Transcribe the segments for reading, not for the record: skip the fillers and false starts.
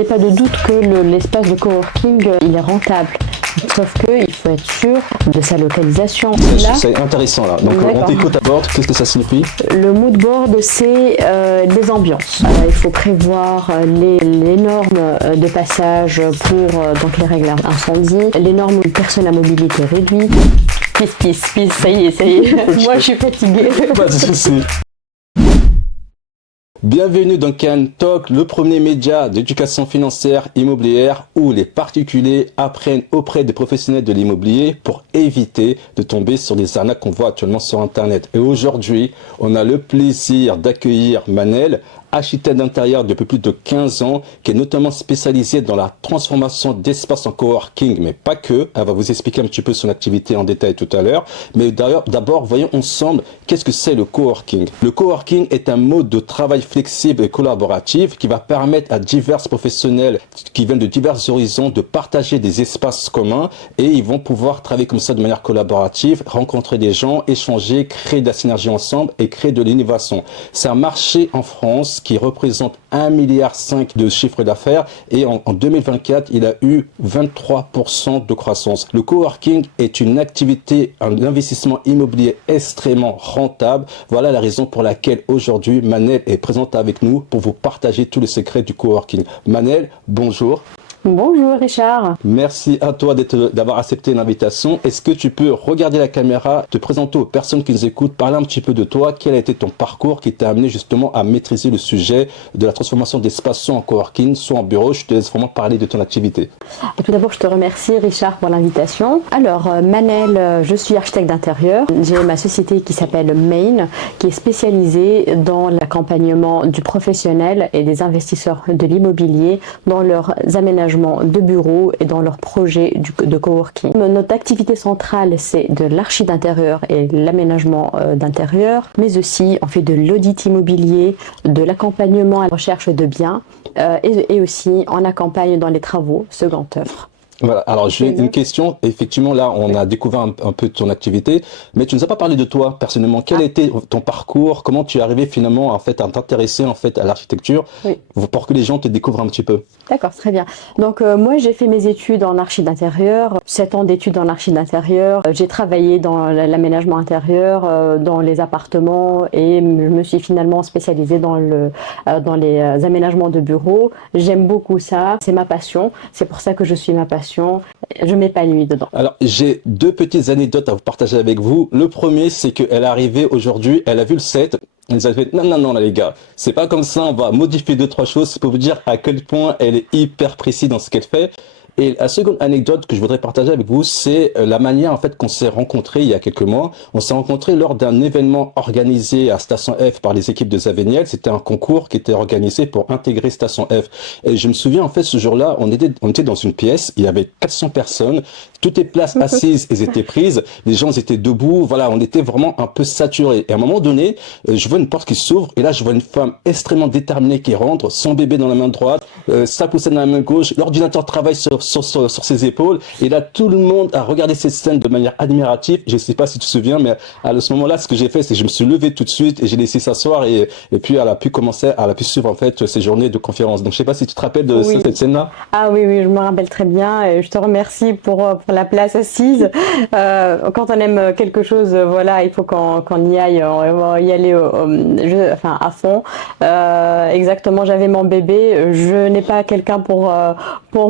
n'ait pas de doute que l'espace de coworking, il est rentable. Sauf qu'il faut être sûr de sa localisation. C'est intéressant là. Donc on t'écoute à bord. Qu'est-ce que ça signifie? Le mood board, c'est des ambiances. Il faut prévoir les normes de passage pour donc les règles incendie, les normes de personnes à mobilité réduite. Peace, ça y est. Moi, je suis fatiguée. Pas de souci. Bienvenue dans Can Talk, le premier média d'éducation financière immobilière où les particuliers apprennent auprès des professionnels de l'immobilier pour éviter de tomber sur les arnaques qu'on voit actuellement sur Internet. Et aujourd'hui, on a le plaisir d'accueillir Manel, architecte d'intérieur depuis plus de 15 ans, qui est notamment spécialisé dans la transformation d'espaces en coworking, mais pas que. Elle va vous expliquer un petit peu son activité en détail tout à l'heure. Mais d'abord, voyons ensemble qu'est-ce que c'est le coworking. Le coworking est un mode de travail flexible et collaboratif qui va permettre à divers professionnels qui viennent de divers horizons de partager des espaces communs et ils vont pouvoir travailler comme ça de manière collaborative, rencontrer des gens, échanger, créer de la synergie ensemble et créer de l'innovation. C'est un marché en France qui représente 1,5 milliard de chiffre d'affaires et en 2024, il a eu 23% de croissance. Le coworking est une activité, un investissement immobilier extrêmement rentable. Voilà la raison pour laquelle aujourd'hui, Manel est présente avec nous pour vous partager tous les secrets du coworking. Manel, bonjour. Bonjour Richard. Merci à toi d'avoir accepté l'invitation. Est-ce que tu peux regarder la caméra, te présenter aux personnes qui nous écoutent, parler un petit peu de toi, quel a été ton parcours qui t'a amené justement à maîtriser le sujet de la transformation d'espace soit en coworking, soit en bureau. Je te laisse vraiment parler de ton activité. Tout d'abord, je te remercie Richard pour l'invitation. Alors Manel, je suis architecte d'intérieur. J'ai ma société qui s'appelle Main, qui est spécialisée dans l'accompagnement du professionnel et des investisseurs de l'immobilier dans leurs aménagements de bureaux et dans leurs projets de coworking. Notre activité centrale, c'est de l'archi d'intérieur et l'aménagement d'intérieur, mais aussi on fait de l'audit immobilier, de l'accompagnement à la recherche de biens et aussi on accompagne dans les travaux seconde œuvre. Voilà, alors j'ai une question. Effectivement, là, on a découvert un peu ton activité, mais tu nous as pas parlé de toi personnellement. Quel était ton parcours? Comment tu es arrivé finalement en fait à t'intéresser en fait à l'architecture pour que les gens te découvrent un petit peu? D'accord, très bien. Donc moi, j'ai fait mes études en archi d'intérieur, 7 ans d'études en archi d'intérieur. J'ai travaillé dans l'aménagement intérieur, dans les appartements et je me suis finalement spécialisée dans les aménagements de bureaux. J'aime beaucoup ça, c'est ma passion. C'est pour ça que je suis ma passion. Je m'épanouis dedans. Alors, j'ai deux petites anecdotes à vous partager avec vous. Le premier, c'est qu'elle est arrivée aujourd'hui, elle a vu le set. Elle a fait non, là, les gars, c'est pas comme ça, on va modifier 2-3 choses pour vous dire à quel point elle est hyper précise dans ce qu'elle fait. Et la seconde anecdote que je voudrais partager avec vous, c'est la manière en fait qu'on s'est rencontrés il y a quelques mois. On s'est rencontrés lors d'un événement organisé à Station F par les équipes de Zaveniel. C'était un concours qui était organisé pour intégrer Station F. Et je me souviens en fait ce jour-là, on était dans une pièce, il y avait 400 personnes, toutes les places assises elles étaient prises, les gens étaient debout, voilà, on était vraiment un peu saturés. Et à un moment donné, je vois une porte qui s'ouvre et là je vois une femme extrêmement déterminée qui rentre, son bébé dans la main droite, sa poussette dans la main gauche, l'ordinateur travaille sur ses épaules et là tout le monde a regardé cette scène de manière admirative. Je sais pas si tu te souviens, mais à ce moment-là, ce que j'ai fait, c'est que je me suis levé tout de suite et j'ai laissé s'asseoir et puis elle a pu suivre en fait ces journées de conférence. Donc je sais pas si tu te rappelles de cette scène-là. Ah oui, je me rappelle très bien et je te remercie pour la place assise. Quand on aime quelque chose, voilà, il faut qu'on y aille, on va y aller à fond. Exactement, j'avais mon bébé, je n'ai pas quelqu'un pour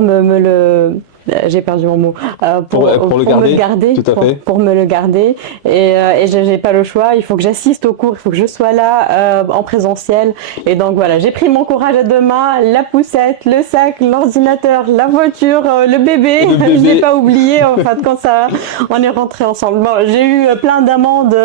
me le j'ai perdu mon mot pour me le garder, pour me le garder et j'ai pas le choix, il faut que j'assiste au cours, il faut que je sois là en présentiel et donc voilà, j'ai pris mon courage à deux mains, la poussette, le sac, l'ordinateur, la voiture, le bébé. Je l'ai pas oublié, en fin de compte ça, on est rentrés ensemble. Bon, j'ai eu plein d'amendes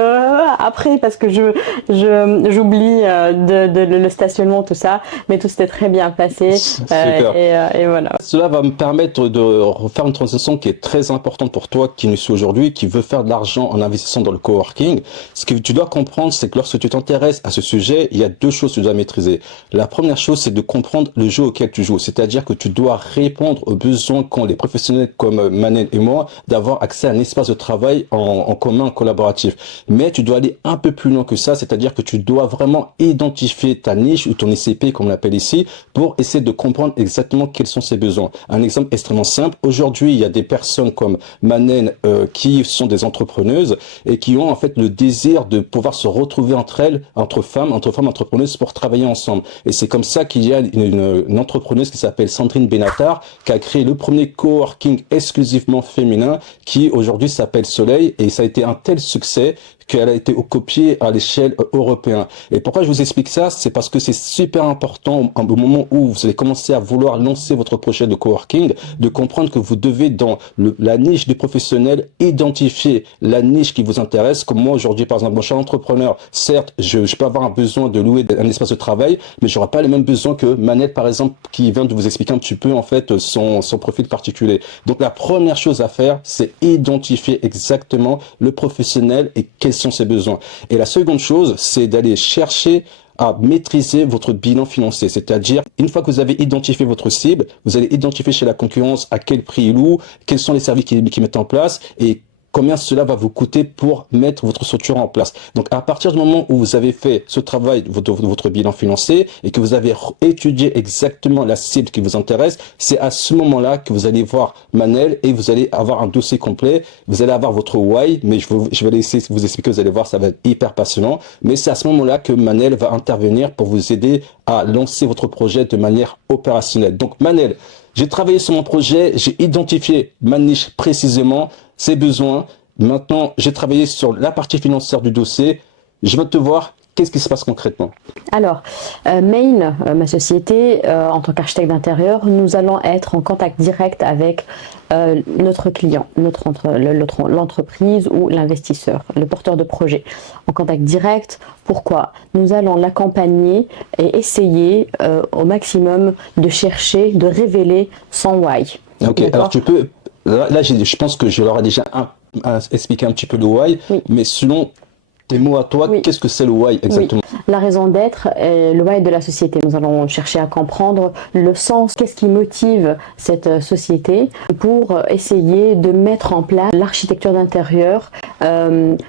après parce que j'oublie le stationnement, tout ça, mais tout s'était très bien passé et voilà. Cela va me permettre de faire une transition qui est très importante pour toi, qui nous suit aujourd'hui, qui veut faire de l'argent en investissant dans le coworking. Ce que tu dois comprendre, c'est que lorsque tu t'intéresses à ce sujet, il y a deux choses que tu dois maîtriser. La première chose, c'est de comprendre le jeu auquel tu joues. C'est-à-dire que tu dois répondre aux besoins qu'ont les professionnels comme Manel et moi, d'avoir accès à un espace de travail en commun, collaboratif. Mais tu dois aller un peu plus loin que ça, c'est-à-dire que tu dois vraiment identifier ta niche ou ton ICP, comme on l'appelle ici, pour essayer de comprendre exactement quels sont ses besoins. Un exemple extrêmement simple. Aujourd'hui, il y a des personnes comme Manel qui sont des entrepreneuses et qui ont en fait le désir de pouvoir se retrouver entre elles, entre femmes entrepreneuses pour travailler ensemble. Et c'est comme ça qu'il y a une entrepreneuse qui s'appelle Sandrine Benatar qui a créé le premier coworking exclusivement féminin qui aujourd'hui s'appelle Soleil et ça a été un tel succès qu'elle a été copiée à l'échelle européenne. Et pourquoi je vous explique ça? C'est parce que c'est super important au moment où vous allez commencer à vouloir lancer votre projet de coworking, de comprendre que vous devez dans la niche des professionnels identifier la niche qui vous intéresse. Comme moi aujourd'hui, par exemple, moi je suis entrepreneur. Certes, je peux avoir un besoin de louer un espace de travail, mais j'aurai pas les mêmes besoins que Manette, par exemple, qui vient de vous expliquer un petit peu en fait son profil particulier. Donc la première chose à faire, c'est identifier exactement le professionnel et quels sont ses besoins. Et la seconde chose, c'est d'aller chercher à maîtriser votre bilan financier. C'est-à-dire, une fois que vous avez identifié votre cible, vous allez identifier chez la concurrence à quel prix ils louent, quels sont les services qu'ils mettent en place et combien cela va vous coûter pour mettre votre structure en place. Donc, à partir du moment où vous avez fait ce travail de votre bilan financier et que vous avez étudié exactement la cible qui vous intéresse, c'est à ce moment-là que vous allez voir Manel et vous allez avoir un dossier complet. Vous allez avoir votre why, mais je vais laisser vous expliquer, vous allez voir, ça va être hyper passionnant. Mais c'est à ce moment-là que Manel va intervenir pour vous aider à lancer votre projet de manière opérationnelle. Donc, Manel, j'ai travaillé sur mon projet, j'ai identifié ma niche précisément, ses besoins. Maintenant, j'ai travaillé sur la partie financière du dossier. Je veux te voir. Qu'est-ce qui se passe concrètement? Alors, Main, ma société, en tant qu'architecte d'intérieur, nous allons être en contact direct avec notre client, l'entreprise ou l'investisseur, le porteur de projet. En contact direct, pourquoi? Nous allons l'accompagner et essayer au maximum de chercher, de révéler son why. Ok, alors tu peux... Là, je pense que je leur ai déjà expliqué un petit peu le why, oui. Mais selon tes mots à toi, oui. Qu'est-ce que c'est le why exactement? Oui. La raison d'être est le why de la société. Nous allons chercher à comprendre le sens, qu'est-ce qui motive cette société pour essayer de mettre en place l'architecture d'intérieur,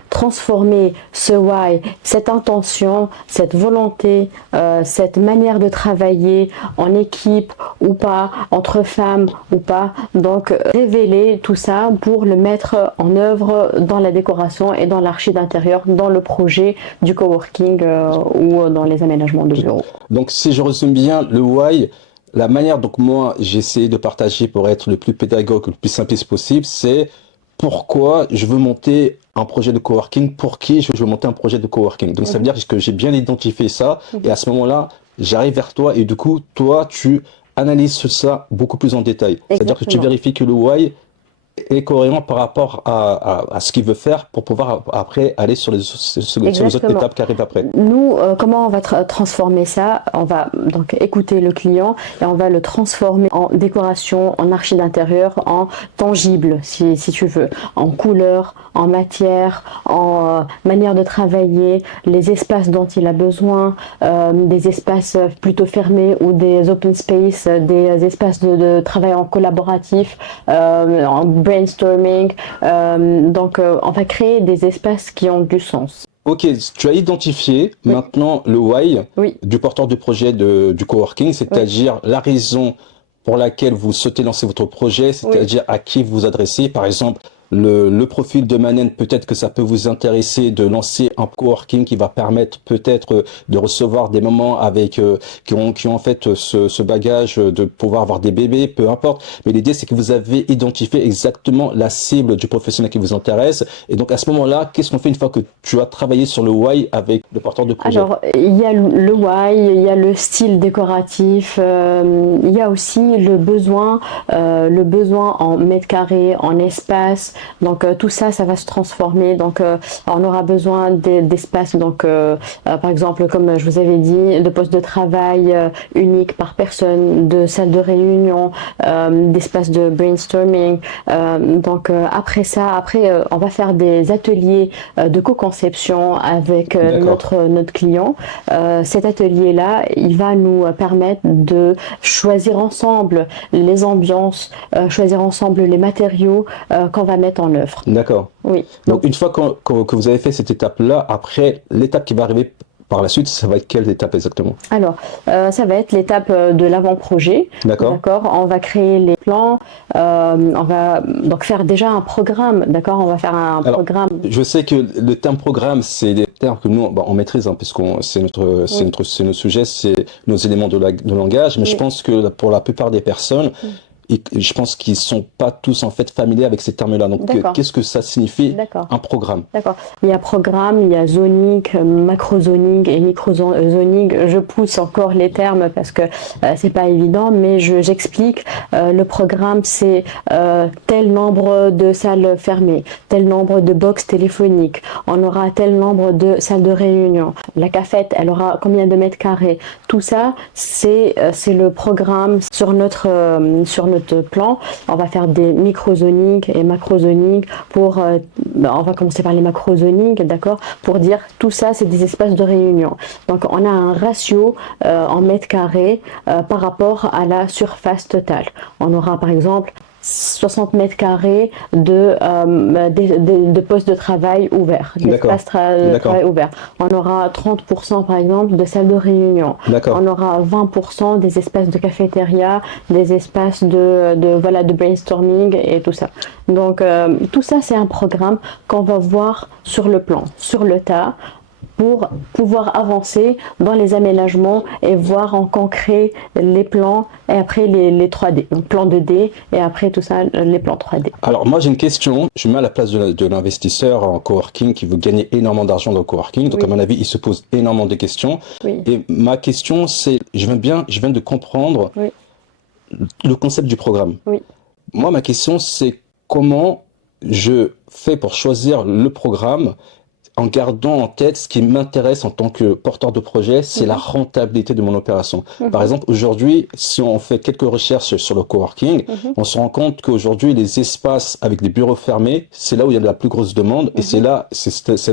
transformer ce why, cette intention, cette volonté, cette manière de travailler en équipe ou pas, entre femmes ou pas. Donc révéler tout ça pour le mettre en œuvre dans la décoration et dans l'archi d'intérieur, dans le projet du coworking ou dans les aménagements de bureaux. Donc si je résume bien, le why, la manière dont moi j'ai essayé de partager pour être le plus pédagogue, le plus simpliste possible, c'est pourquoi je veux monter un projet de coworking, pour qui je veux monter un projet de coworking. Donc ça veut dire que j'ai bien identifié ça et à ce moment-là, j'arrive vers toi et du coup, toi, tu analyses ça beaucoup plus en détail. C'est-à-dire que tu vérifies que le why est cohérent par rapport à ce qu'il veut faire pour pouvoir après aller sur les autres étapes qui arrivent après. Nous, comment on va transformer ça? On va donc écouter le client et on va le transformer en décoration, en archi d'intérieur, en tangible, si tu veux, en couleur, en matière, en manière de travailler, les espaces dont il a besoin, des espaces plutôt fermés ou des open space, des espaces de travail en collaboratif, en brainstorming, donc on va créer des espaces qui ont du sens. Ok, tu as identifié maintenant le why du porteur du projet du coworking, c'est-à-dire la raison pour laquelle vous souhaitez lancer votre projet, c'est-à-dire à qui vous vous adressez. Par exemple, le profil de Manen, peut-être que ça peut vous intéresser de lancer un coworking qui va permettre peut-être de recevoir des moments avec qui ont en fait ce bagage de pouvoir avoir des bébés, peu importe. Mais l'idée, c'est que vous avez identifié exactement la cible du professionnel qui vous intéresse. Et donc à ce moment-là, qu'est-ce qu'on fait une fois que tu as travaillé sur le why avec le porteur de projet? Alors, il y a le why, il y a le style décoratif, il y a aussi le besoin en mètres carrés, en espace. Donc tout ça, ça va se transformer. Donc on aura besoin d'espaces, donc par exemple, comme je vous avais dit, de postes de travail uniques par personne, de salles de réunion, d'espaces de brainstorming. Donc après ça, on va faire des ateliers de co-conception avec notre client. Cet atelier-là, il va nous permettre de choisir ensemble les ambiances, choisir ensemble les matériaux qu'on va mettre en œuvre. D'accord. Oui. Donc une fois que vous avez fait cette étape-là, après, l'étape qui va arriver par la suite, ça va être quelle étape exactement? Alors, ça va être l'étape de l'avant-projet. D'accord. On va créer les plans, on va donc faire déjà un programme. D'accord, on va faire un programme. Je sais que le terme programme, c'est des termes que nous, on maîtrise, hein, puisque c'est notre sujet, c'est nos éléments de langage. Mais je pense que pour la plupart des personnes, je pense qu'ils sont pas tous en fait familiers avec ces termes-là. Donc, qu'est-ce que ça signifie un programme? D'accord. Il y a programme, il y a zoning, macro-zoning et micro-zoning. Je pousse encore les termes parce que c'est pas évident, mais j'explique. Le programme, c'est tel nombre de salles fermées, tel nombre de box téléphoniques. On aura tel nombre de salles de réunion. La cafette, elle aura combien de mètres carrés? Tout ça, c'est le programme sur notre plan. On va faire des micro-zoning et macro-zoning on va commencer par les macro-zoning, d'accord, pour dire tout ça, c'est des espaces de réunion. Donc, on a un ratio en mètres carrés par rapport à la surface totale. On aura, par exemple, 60 mètres carrés de postes de travail ouverts, d'espaces de travail ouverts. On aura 30% par exemple de salles de réunion. On aura 20% des espaces de cafétéria, des espaces de brainstorming et tout ça. Donc tout ça, c'est un programme qu'on va voir sur le plan, sur le tas, pour pouvoir avancer dans les aménagements et voir en concret les plans et après les 3D, donc plan 2D et après tout ça, les plans 3D. Alors moi j'ai une question, je me mets à la place de l'investisseur en coworking qui veut gagner énormément d'argent dans le coworking, donc à mon avis il se pose énormément de questions. Et ma question c'est, je viens de comprendre le concept du programme. Moi ma question c'est comment je fais pour choisir le programme en gardant en tête ce qui m'intéresse en tant que porteur de projet, c'est la rentabilité de mon opération. Par exemple, aujourd'hui, si on fait quelques recherches sur le coworking, on se rend compte qu'aujourd'hui, les espaces avec des bureaux fermés, c'est là où il y a de la plus grosse demande et c'est là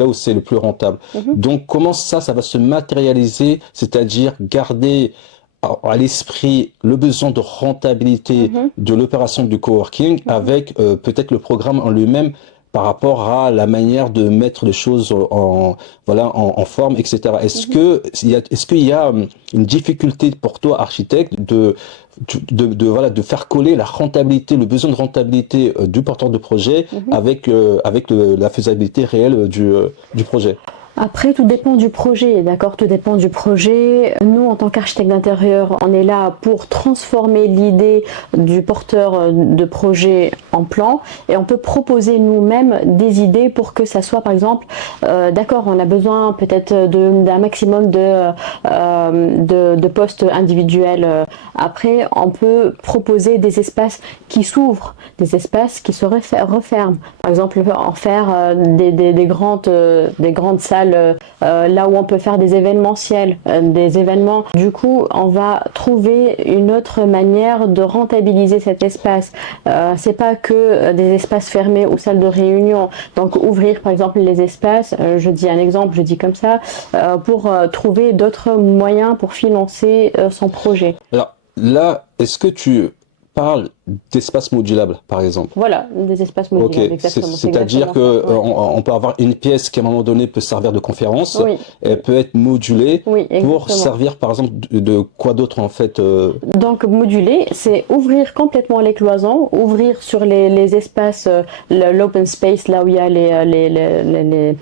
où c'est le plus rentable. Donc, comment ça va se matérialiser, c'est-à-dire garder à l'esprit le besoin de rentabilité de l'opération du coworking avec peut-être le programme en lui-même par rapport à la manière de mettre les choses en forme, etc. Est-ce qu'il y a une difficulté pour toi, architecte, de faire coller la rentabilité, le besoin de rentabilité du porteur de projet avec la faisabilité réelle du projet? Après, tout dépend du projet, d'accord? Tout dépend du projet. Nous, en tant qu'architecte d'intérieur, on est là pour transformer l'idée du porteur de projet en plan et on peut proposer nous-mêmes des idées pour que ça soit, par exemple, d'accord, on a besoin peut-être d'un maximum de postes individuels. Après, on peut proposer des espaces qui s'ouvrent, des espaces qui se referment. Par exemple, en faire des grandes salles là où on peut faire des événementiels, des événements. Du coup, on va trouver une autre manière de rentabiliser cet espace. C'est pas que des espaces fermés ou salles de réunion. Donc ouvrir par exemple les espaces, je dis un exemple, je dis comme ça, pour trouver d'autres moyens pour financer son projet. Alors là, est-ce que tu parles d'espaces modulables, par exemple? Voilà, des espaces modulables, exactement. C'est-à-dire qu'on peut avoir une pièce qui, à un moment donné, peut servir de conférence, elle peut être modulée pour servir, par exemple, de quoi d'autre, en fait Donc, moduler, c'est ouvrir complètement les cloisons, ouvrir sur les espaces, l'open space, là où il y a les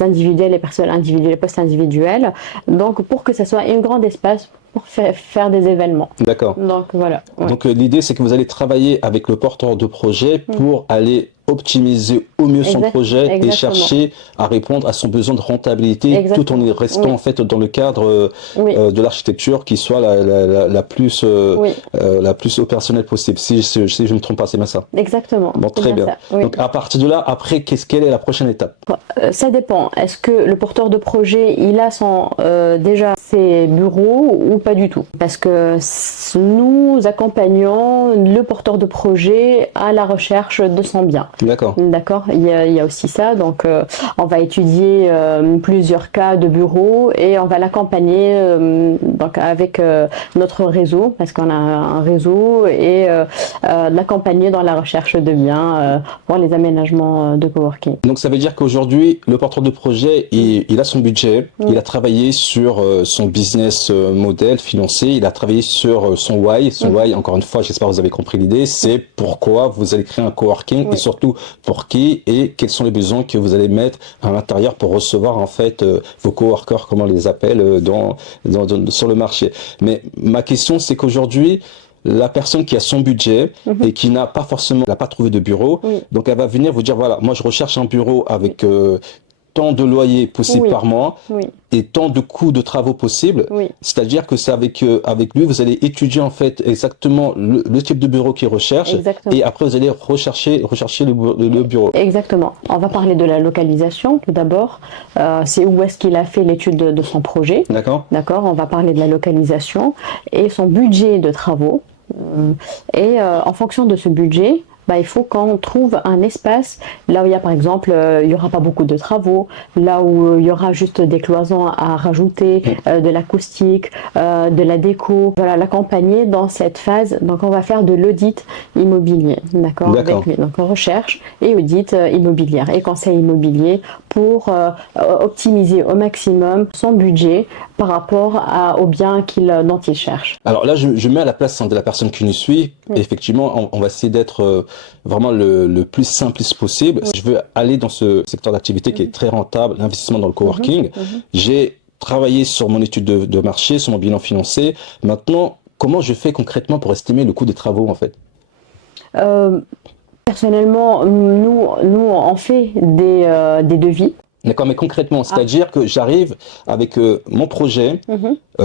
individuels, les personnes individuelles, les postes individuels. Donc, pour que ça soit un grand espace pour faire des événements. D'accord. Donc, voilà. Donc, l'idée, c'est que vous allez travailler avec le porteur de projet pour aller optimiser au mieux son Exact- projet et exactement. chercher à répondre à son besoin de rentabilité tout en Exactement. restant Oui, en fait dans le cadre oui, de l'architecture qui soit oui, la plus opérationnelle possible. Si je ne me trompe pas, c'est bien ça. exactement. Bon, C'est très bien bien. ça. Oui. Donc à partir de là, après, quelle est la prochaine étape? Ça dépend. Est-ce que le porteur de projet, il a déjà ses bureaux ou pas du tout? Parce que nous accompagnons le porteur de projet à la recherche de son bien. D'accord. D'accord, il y a aussi ça. Donc, on va étudier plusieurs cas de bureaux et on va l'accompagner donc avec notre réseau, parce qu'on a un réseau, et l'accompagner dans la recherche de biens pour les aménagements de coworking. Donc ça veut dire qu'aujourd'hui, le porteur de projet, il a son budget, Mm. il a travaillé sur son business model financier, il a travaillé sur son why. Son why, encore une fois, j'espère que vous avez compris l'idée, c'est pourquoi vous allez créer un coworking Oui. et surtout pour qui et quels sont les besoins que vous allez mettre à l'intérieur pour recevoir en fait vos coworkers, comme on les appelle, sur le marché. Mais ma question, c'est qu'aujourd'hui, la personne qui a son budget et qui n'a pas trouvé de bureau, Oui. donc elle va venir vous dire voilà, moi je recherche un bureau avec tant de loyers possibles Oui. par mois Oui, et tant de coûts de travaux possibles. oui, C'est-à-dire que c'est avec lui, vous allez étudier en fait exactement le type de bureau qu'il recherche exactement. et après vous allez rechercher le bureau. Exactement. On va parler de la localisation tout d'abord. C'est où est-ce qu'il a fait l'étude de son projet. D'accord? D'accord. On va parler de la localisation et son budget de travaux. Et en fonction de ce budget, il faut qu'on trouve un espace là où il y a, par exemple, il n'y aura pas beaucoup de travaux, là où il y aura juste des cloisons à rajouter, de l'acoustique, de la déco. Voilà, l'accompagner dans cette phase. Donc, on va faire de l'audit immobilier, d'accord, D'accord. avec lui. Donc, recherche et audit immobilière et conseil immobilier pour optimiser au maximum son budget par rapport au bien dont il cherche. Alors là, je mets à la place de la personne qui nous suit. Oui. Effectivement, on va essayer d'être vraiment le plus simpliste possible. Je veux aller dans ce secteur d'activité qui est très rentable, l'investissement dans le coworking. J'ai travaillé sur mon étude de marché, sur mon bilan financier. Maintenant, comment je fais concrètement pour estimer le coût des travaux en fait? Personnellement, nous, on fait des devis. D'accord, mais concrètement, c'est-à-dire que j'arrive avec mon projet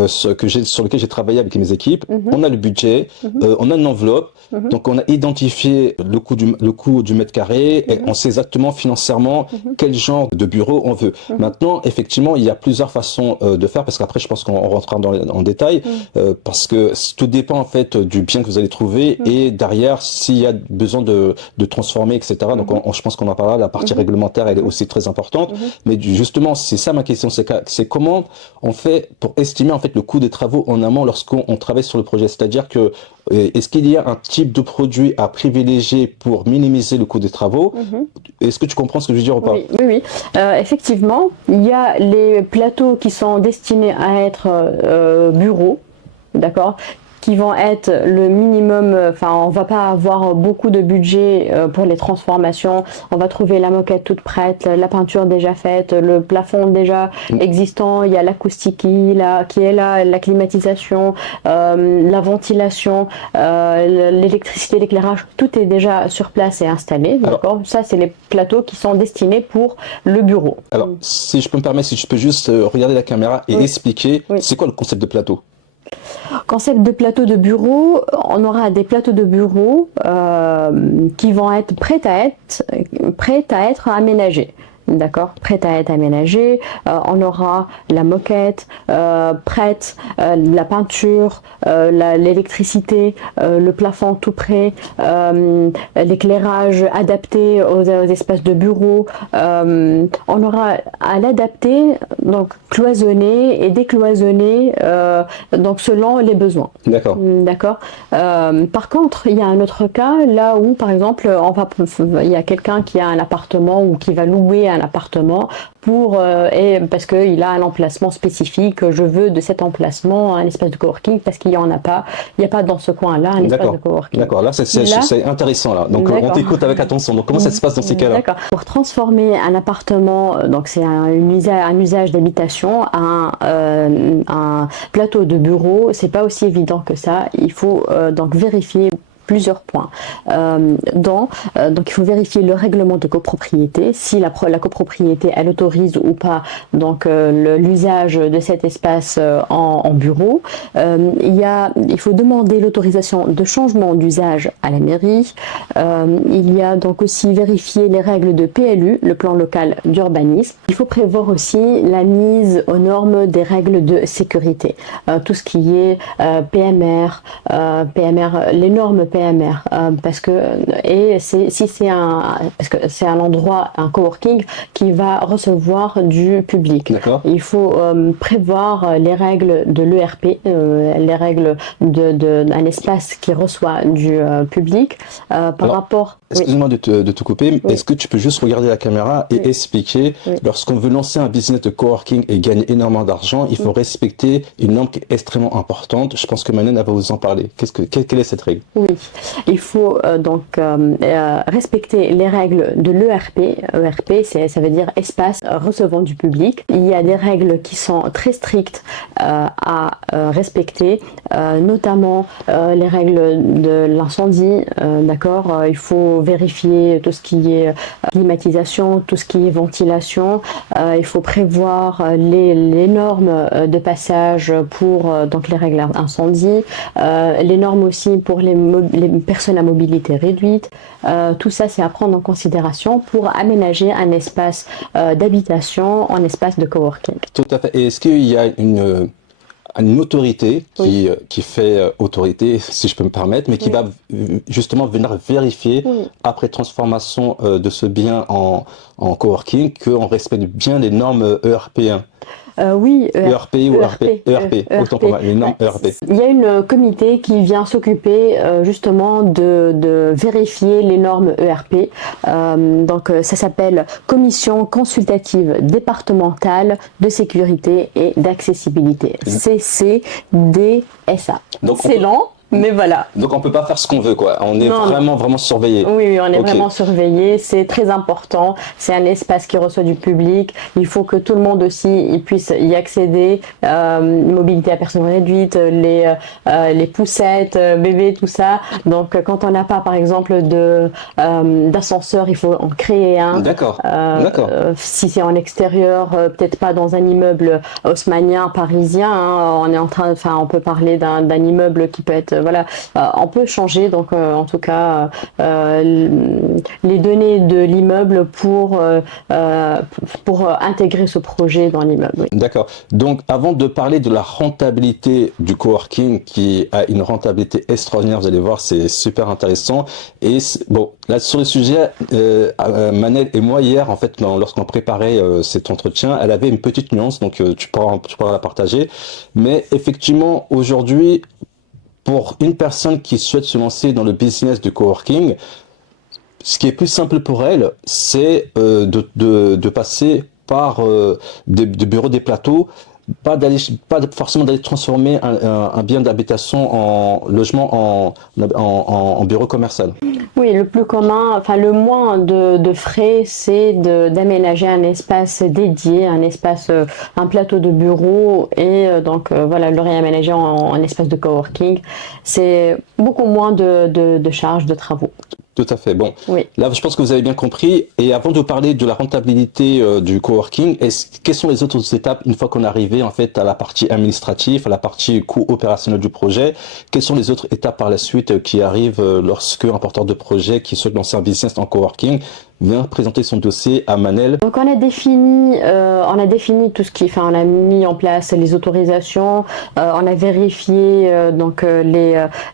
sur lequel j'ai travaillé avec mes équipes, on a le budget, on a une enveloppe, donc on a identifié le coût du mètre carré, et on sait exactement financièrement quel genre de bureau on veut. Maintenant, effectivement, il y a plusieurs façons de faire, parce qu'après, je pense qu'on rentrera en détail, parce que tout dépend en fait du bien que vous allez trouver et derrière, s'il y a besoin de transformer, etc. Donc, je pense qu'on en parlera. La partie réglementaire, elle est aussi très importante. Mais justement, c'est ça ma question, c'est comment on fait pour estimer en fait le coût des travaux en amont lorsqu'on travaille sur le projet. C'est-à-dire que est-ce qu'il y a un type de produit à privilégier pour minimiser le coût des travaux? Est-ce que tu comprends ce que je veux dire ou pas? Oui, oui, oui. Effectivement, il y a les plateaux qui sont destinés à être bureaux, d'accord, qui vont être le minimum. Enfin, on va pas avoir beaucoup de budget pour les transformations. On va trouver la moquette toute prête, la peinture déjà faite, le plafond déjà existant. Il y a l'acoustique qui est là, la climatisation, la ventilation, l'électricité, l'éclairage. Tout est déjà sur place et installé. D'accord. Ça, c'est les plateaux qui sont destinés pour le bureau. Alors, si je peux me permettre, si je peux juste regarder la caméra et expliquer, c'est quoi le concept de plateau? Concept de plateau de bureau, on aura des plateaux de bureau qui vont être prêts à être aménagés. D'accord, prête à être aménagée. On aura la moquette prête, la peinture, l'électricité, le plafond tout prêt, l'éclairage adapté aux espaces de bureau. On aura à l'adapter, donc cloisonner et décloisonner donc selon les besoins. D'accord. D'accord. Par contre, il y a un autre cas là où, par exemple, il y a quelqu'un qui a un appartement ou qui va louer un appartement parce qu'il a un emplacement spécifique. Je veux de cet emplacement un espace de coworking parce qu'il n'y en a pas. Il n'y a pas dans ce coin-là un espace de coworking. D'accord, là c'est intéressant là. Donc on t'écoute avec attention. Donc comment ça se passe dans ces cas-là? D'accord. Pour transformer un appartement, donc c'est un usage d'habitation, un plateau de bureau, c'est pas aussi évident que ça. Il faut donc vérifier plusieurs points. Donc il faut vérifier le règlement de copropriété, si la copropriété elle autorise ou pas donc l'usage de cet espace en bureau. Il faut demander l'autorisation de changement d'usage à la mairie. Il y a donc aussi vérifier les règles de PLU, le plan local d'urbanisme. Il faut prévoir aussi la mise aux normes des règles de sécurité, tout ce qui est PMR, les normes PMR, parce que c'est un endroit, un coworking qui va recevoir du public. Il faut prévoir les règles de l'ERP, les règles d'un espace qui reçoit du public rapport. Excuse-moi de te couper, est-ce que tu peux juste regarder la caméra et expliquer, lorsqu'on veut lancer un business de coworking et gagner énormément d'argent, il faut respecter une norme qui est extrêmement importante. Je pense que Manen va vous en parler. Quelle est cette règle? Oui, il faut respecter les règles de l'ERP. ERP, ça veut dire espace recevant du public. Il y a des règles qui sont très strictes à respecter, notamment les règles de l'incendie. D'accord, il faut vérifier tout ce qui est climatisation, tout ce qui est ventilation. Il faut prévoir les normes de passage pour donc les règles incendie, les normes aussi pour les personnes à mobilité réduite. Tout ça, c'est à prendre en considération pour aménager un espace d'habitation en espace de coworking. Tout à fait. Et est-ce qu'il y a une autorité qui fait autorité, si je peux me permettre, mais qui va justement venir vérifier après transformation de ce bien en coworking qu'on respecte bien les normes ERP1? ERP ou ERP, autant pour moi, les normes ERP. Il y a une comité qui vient s'occuper justement de vérifier les normes ERP. Donc ça s'appelle Commission consultative départementale de sécurité et d'accessibilité. CCDSA. C'est lent. Mais voilà. Donc on peut pas faire ce qu'on veut, quoi. On est vraiment surveillé. Oui, on est vraiment surveillé. C'est très important. C'est un espace qui reçoit du public. Il faut que tout le monde aussi puisse y accéder. Mobilité à personnes réduites, les poussettes, bébés, tout ça. Donc quand on n'a pas, par exemple, d'ascenseur, il faut en créer un. D'accord. Si c'est en extérieur, peut-être pas dans un immeuble haussmannien, parisien. Hein. On peut parler d'un immeuble qui peut être on peut changer donc en tout cas les données de l'immeuble pour intégrer ce projet dans l'immeuble. Oui. D'accord. Donc avant de parler de la rentabilité du coworking qui a une rentabilité extraordinaire, vous allez voir, c'est super intéressant. Et bon, là sur le sujet, Manel et moi hier en fait lorsqu'on préparait cet entretien, elle avait une petite nuance, donc tu pourras la partager. Mais effectivement aujourd'hui, pour une personne qui souhaite se lancer dans le business du coworking, ce qui est plus simple pour elle, c'est de passer par des bureaux, des plateaux, pas forcément d'aller transformer un bien d'habitation en logement en bureau commercial. Oui, le plus commun, enfin le moins de frais, c'est d'aménager un espace dédié, un plateau de bureau et le réaménager en espace de coworking. C'est beaucoup moins de charges, de travaux. Tout à fait. Bon, là, je pense que vous avez bien compris. Et avant de vous parler de la rentabilité du coworking, quelles sont les autres étapes une fois qu'on est arrivé en fait à la partie administrative, à la partie coût opérationnel du projet? Quelles sont les autres étapes par la suite qui arrivent lorsque un porteur de projet qui souhaite lancer un business en coworking vient présenter son dossier à Manel? Donc on a défini tout ce on a mis en place les autorisations, on a vérifié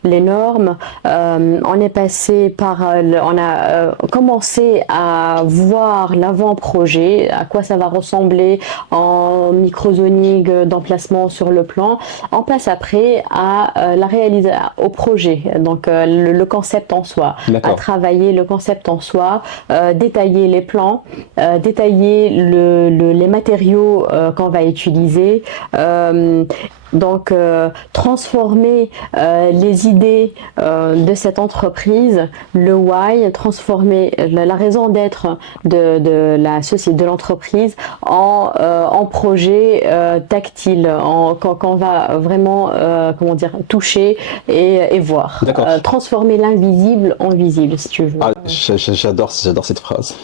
les normes, on est passé on a commencé à voir l'avant-projet, à quoi ça va ressembler en microzoning d'emplacement sur le plan. On passe après à la réalisation, au projet, donc le concept en soi, à travailler le concept en soi, détailler les plans, détailler les matériaux qu'on va utiliser donc transformer les idées de cette entreprise, le why, transformer la raison d'être de la société, de l'entreprise en projet tactile, quand on va vraiment comment dire, toucher et voir. D'accord. Transformer l'invisible en visible, si tu veux. Ah, j'adore cette phrase.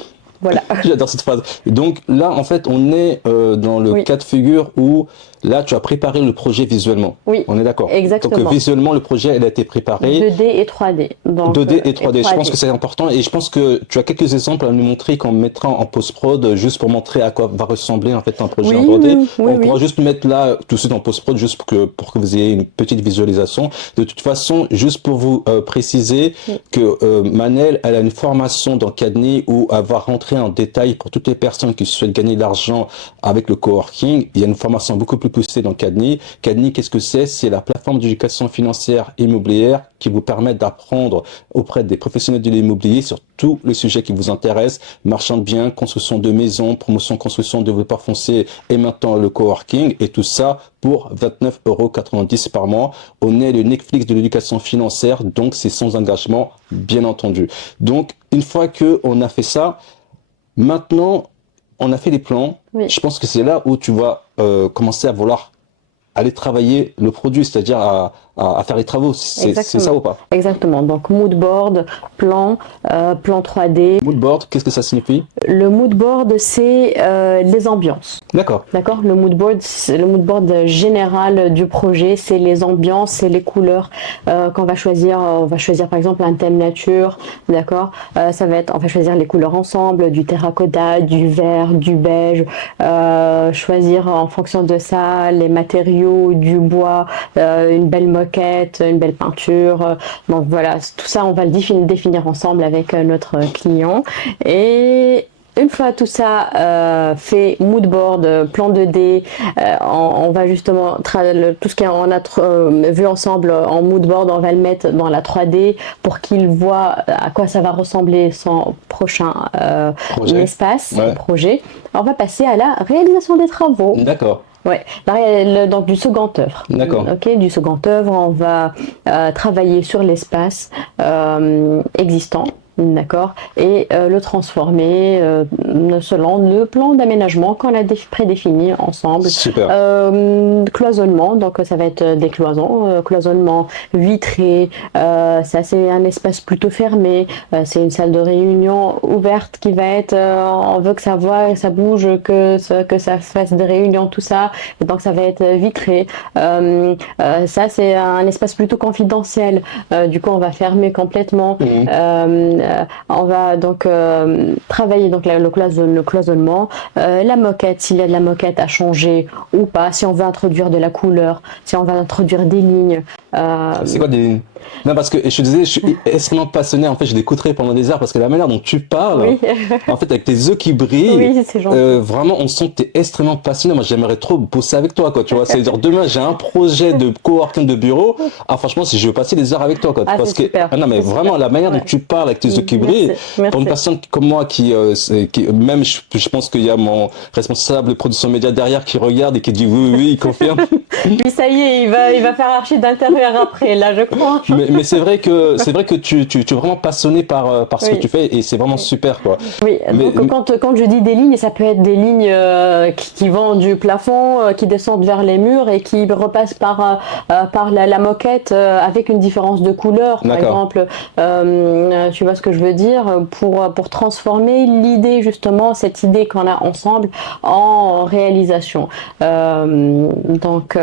Voilà. J'adore cette phrase. Donc là, en fait, on est dans le Oui. cas de figure où là, tu as préparé le projet visuellement. Oui, On est d'accord. exactement. Donc visuellement, le projet, il a été préparé. 2D et 3D. Donc, 2D et 3D. Je pense que c'est important et je pense que tu as quelques exemples à nous montrer qu'on mettra en post-prod juste pour montrer à quoi va ressembler en fait un projet Oui, en 3D. oui, oui, On oui. pourra juste mettre là tout de suite en post-prod juste pour que vous ayez une petite visualisation. De toute façon, juste pour vous préciser que Manel, elle a une formation dans Cadny où elle va rentrer en détail pour toutes les personnes qui souhaitent gagner de l'argent avec le coworking. Il y a une formation beaucoup plus poussée dans Cadny. Cadny, qu'est-ce que c'est? C'est la plateforme d'éducation financière immobilière qui vous permet d'apprendre auprès des professionnels de l'immobilier sur tous les sujets qui vous intéressent, marchand de biens, construction de maisons, promotion, construction de développeurs fonciers et maintenant le coworking et tout ça pour 29,90 € par mois. On est le Netflix de l'éducation financière, donc c'est sans engagement, bien entendu. Donc, une fois que on a fait ça, maintenant, on a fait les plans. Oui. Je pense que c'est là où tu vas commencer à vouloir aller travailler le produit, c'est-à-dire à faire les travaux. C'est ça ou pas? Exactement. Donc mood board, plan 3D. Mood board, qu'est-ce que ça signifie? Le mood board, c'est les ambiances. D'accord. D'accord. Le mood board général du projet, c'est les ambiances, c'est les couleurs qu'on va choisir. On va choisir par exemple un thème nature, d'accord. Ça va être, on va choisir les couleurs ensemble, du terracotta, du vert, du beige. Choisir en fonction de ça les matériaux, du bois, une belle moquette, une belle peinture. Donc voilà, tout ça on va le définir ensemble avec notre client. Et une fois tout ça fait, mood board, plan 2D, on va justement tout ce qu'on a vu ensemble en mood board, on va le mettre dans la 3D pour qu'il voit à quoi ça va ressembler son prochain espace, projet. On va passer à la réalisation des travaux. D'accord. Ouais, donc du second œuvre. D'accord. Ok, du second œuvre, on va travailler sur l'espace existant. D'accord, et le transformer selon le plan d'aménagement qu'on a prédéfini ensemble. Super. Cloisonnement, donc ça va être des cloisons, cloisonnement vitré, ça c'est un espace plutôt fermé, c'est une salle de réunion ouverte qui va être, on veut que ça voit, que ça bouge, que ça fasse des réunions, tout ça, et donc ça va être vitré. Ça c'est un espace plutôt confidentiel, du coup on va fermer complètement. On va donc travailler donc le cloisonnement, la moquette, s'il y a de la moquette à changer ou pas, si on veut introduire de la couleur, si on va introduire des lignes. C'est quoi des lignes? Non, parce que je te disais, je suis extrêmement passionné. En fait, je l'écouterai pendant des heures parce que la manière dont tu parles, oui. en fait, avec tes yeux qui brillent, oui, c'est gentil. Vraiment, on sent que tu es extrêmement passionné. Moi, j'aimerais trop bosser avec toi, quoi. Tu vois, c'est-à-dire demain, j'ai un projet de coworking de bureau. Ah, franchement, si je veux passer des heures avec toi, quoi. Parce que, super. non, mais vraiment, la manière dont tu parles avec tes yeux qui brillent, pour une personne comme moi qui même, je pense qu'il y a mon responsable de production média derrière qui regarde et qui dit oui, il confirme. Puis ça y est, il va faire archi d'intérieur après, là, je crois. Mais c'est vrai que tu es vraiment passionné par ce que tu fais et c'est vraiment super, quoi. Oui, donc quand je dis des lignes, ça peut être des lignes qui vont du plafond, qui descendent vers les murs et qui repassent par la moquette avec une différence de couleur, par exemple. Tu vois ce que je veux dire, pour transformer l'idée, justement, cette idée qu'on a ensemble en réalisation. Donc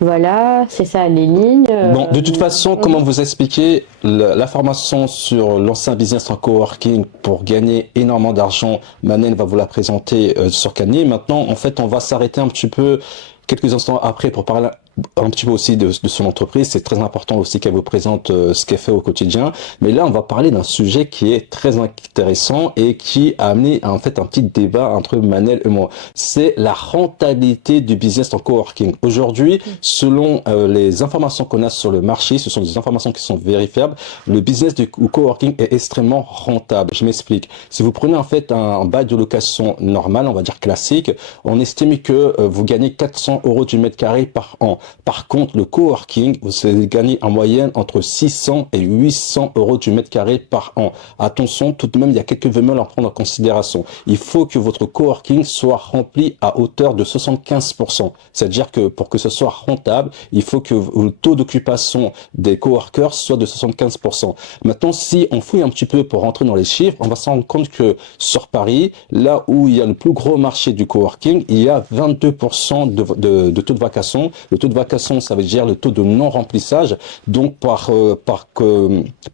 voilà, c'est ça les lignes. Bon, de toute façon, comment vous expliquer la formation sur l'ancien business en coworking pour gagner énormément d'argent, Manel va vous la présenter sur Cadny. Maintenant, en fait, on va s'arrêter un petit peu quelques instants après pour parler un petit peu aussi de son entreprise. C'est très important aussi qu'elle vous présente ce qu'elle fait au quotidien. Mais là, on va parler d'un sujet qui est très intéressant et qui a amené en fait un petit débat entre Manel et moi. C'est la rentabilité du business en coworking. Aujourd'hui, selon les informations qu'on a sur le marché, ce sont des informations qui sont vérifiables, le business du coworking est extrêmement rentable. Je m'explique. Si vous prenez en fait un bail de location normal, on va dire classique, on estime que vous gagnez 400 € du mètre carré par an. Par contre, le coworking, vous allez gagner en moyenne entre 600 et 800 euros du mètre carré par an. Attention, tout de même, il y a quelques bémols à prendre en considération. Il faut que votre coworking soit rempli à hauteur de 75%. C'est-à-dire que pour que ce soit rentable, il faut que le taux d'occupation des coworkers soit de 75%. Maintenant, si on fouille un petit peu pour rentrer dans les chiffres, on va se rendre compte que sur Paris, là où il y a le plus gros marché du coworking, il y a 22% de taux de vacation. Le taux de vacation, ça veut dire le taux de non-remplissage. Donc, par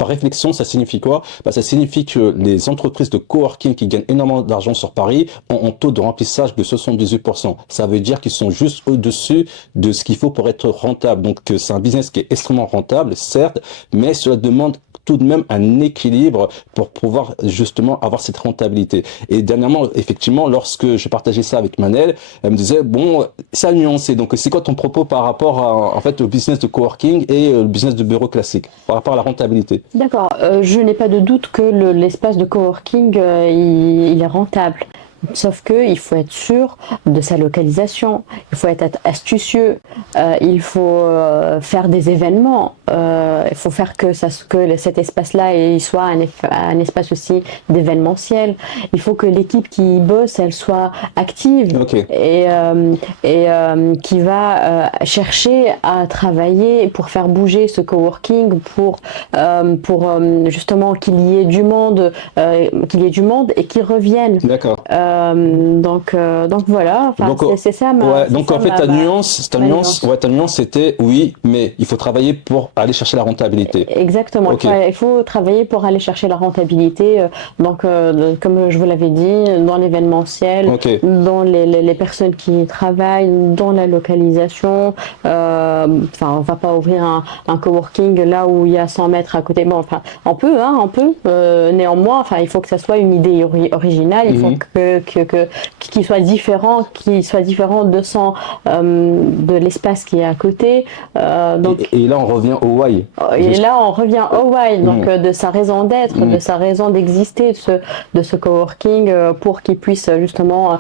réflexion, ça signifie quoi? Ça signifie que les entreprises de coworking qui gagnent énormément d'argent sur Paris ont un taux de remplissage de 78%. Ça veut dire qu'ils sont juste au-dessus de ce qu'il faut pour être rentable. Donc, c'est un business qui est extrêmement rentable, certes, mais cela demande tout de même un équilibre pour pouvoir justement avoir cette rentabilité. Et dernièrement, effectivement, lorsque je partageais ça avec Manel, elle me disait, bon, c'est à nuancer. Donc, c'est quoi ton propos par rapport à, en fait, au business de coworking et le business de bureau classique, par rapport à la rentabilité? D'accord, je n'ai pas de doute que l'espace de coworking, il est rentable. Sauf que il faut être sûr de sa localisation, il faut être astucieux, il faut faire des événements, il faut faire que cet espace-là il soit un espace aussi d'événementiel. Il faut que l'équipe qui y bosse, elle soit active Okay. et qui va chercher à travailler pour faire bouger ce coworking, pour justement qu'il y ait du monde, et qu'ils reviennent. D'accord. Donc voilà, enfin, Donc, c'est ça ma. ouais, c'est donc ça en fait, ta nuance c'était oui, mais il faut travailler pour aller chercher la rentabilité. Exactement. Ok. Il faut travailler pour aller chercher la rentabilité. Donc, comme je vous l'avais dit, dans l'événementiel, Ok. dans les personnes qui travaillent, dans la localisation. Enfin, on va pas ouvrir un coworking là où il y a 100 mètres à côté. Bon, enfin, on peut. Néanmoins, enfin, il faut que ça soit une idée originale. Il faut qu'il soit différent, de l'espace qui est à côté. Donc, Et là, on revient au why. et là, on revient au why, donc de sa raison d'être, de sa raison d'exister, de ce coworking, pour qu'il puisse justement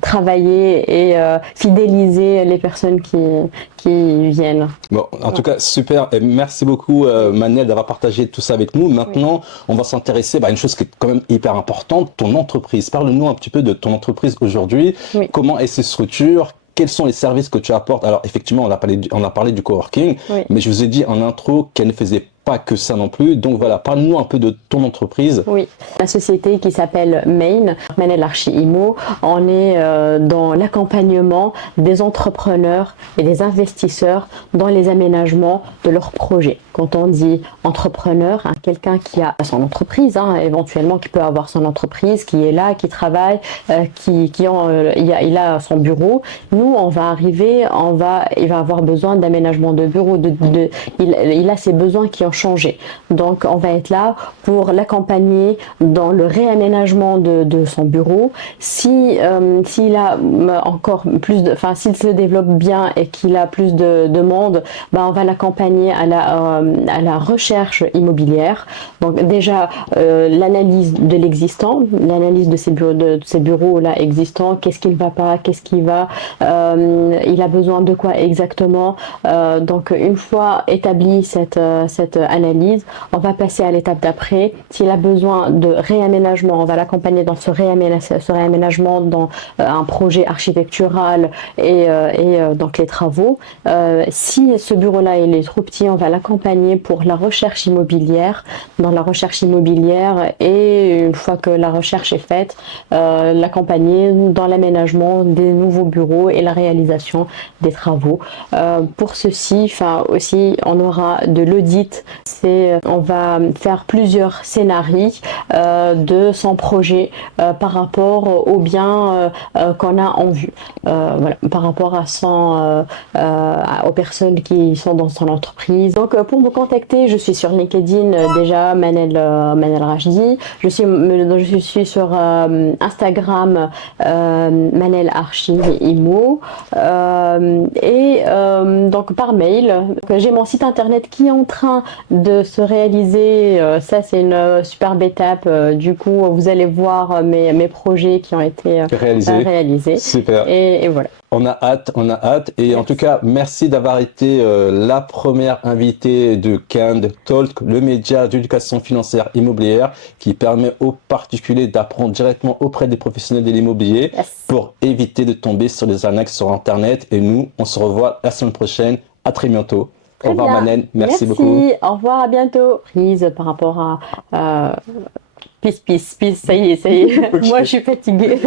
travailler et fidéliser les personnes qui viennent. Bon, en tout cas, super. Et merci beaucoup, Manel, d'avoir partagé tout ça avec nous. Maintenant, on va s'intéresser à une chose qui est quand même hyper importante, ton entreprise. Parle-nous un petit peu de ton entreprise aujourd'hui. Oui. Comment est ses structures? Quels sont les services que tu apportes? Alors, effectivement, on a parlé du coworking, Oui. mais je vous ai dit en intro qu'elle ne faisait pas que ça non plus. Donc voilà, parle-nous un peu de ton entreprise. Oui, la société qui s'appelle Main, Manel Archi Immo, on est dans l'accompagnement des entrepreneurs et des investisseurs dans les aménagements de leurs projets. Quand on dit entrepreneur, quelqu'un qui a son entreprise, éventuellement qui peut avoir son entreprise, qui est là, qui travaille, il a son bureau. Nous, on va arriver, il va avoir besoin d'aménagement de bureau, il a ses besoins qui ont changé. Donc, on va être là pour l'accompagner dans le réaménagement de son bureau. S'il a encore plus s'il se développe bien et qu'il a plus de demandes, on va l'accompagner à la recherche immobilière. Donc déjà l'analyse de l'existant, l'analyse de ces bureaux là existants, qu'est-ce qui ne va pas, qu'est-ce qui va, il a besoin de quoi exactement. Donc une fois établie cette analyse, on va passer à l'étape d'après. S'il a besoin de réaménagement, on va l'accompagner dans ce réaménagement dans un projet architectural et donc les travaux. Si ce bureau-là il est trop petit, on va l'accompagner pour la recherche immobilière. Dans la recherche immobilière, et une fois que la recherche est faite, l'accompagner dans l'aménagement des nouveaux bureaux et la réalisation des travaux. Pour ceci, aussi, on aura de l'audit. On va faire plusieurs scénarios de son projet par rapport aux biens qu'on a en vue. Voilà, par rapport aux personnes qui sont dans son entreprise. Donc pour me contacter, je suis sur LinkedIn déjà, Manel Rachdi. Je suis sur Instagram, Manel Archi Immo, et donc par mail. J'ai mon site internet qui est en train de se réaliser. Ça c'est une superbe étape. Du coup, vous allez voir mes projets qui ont été réalisés. Super. Et voilà. On a hâte, on a hâte. Et en tout cas, merci d'avoir été la première invitée de Cand Talk, le média d'éducation financière immobilière qui permet aux particuliers d'apprendre directement auprès des professionnels de l'immobilier Yes. pour éviter de tomber sur les arnaques sur Internet. Et nous, on se revoit la semaine prochaine. À très bientôt. Très Au revoir, bien. Manen. Merci beaucoup. Au revoir, à bientôt. Prise par rapport à peace, peace, peace. Ça y est, ça y est. Ok. Moi, je suis fatiguée.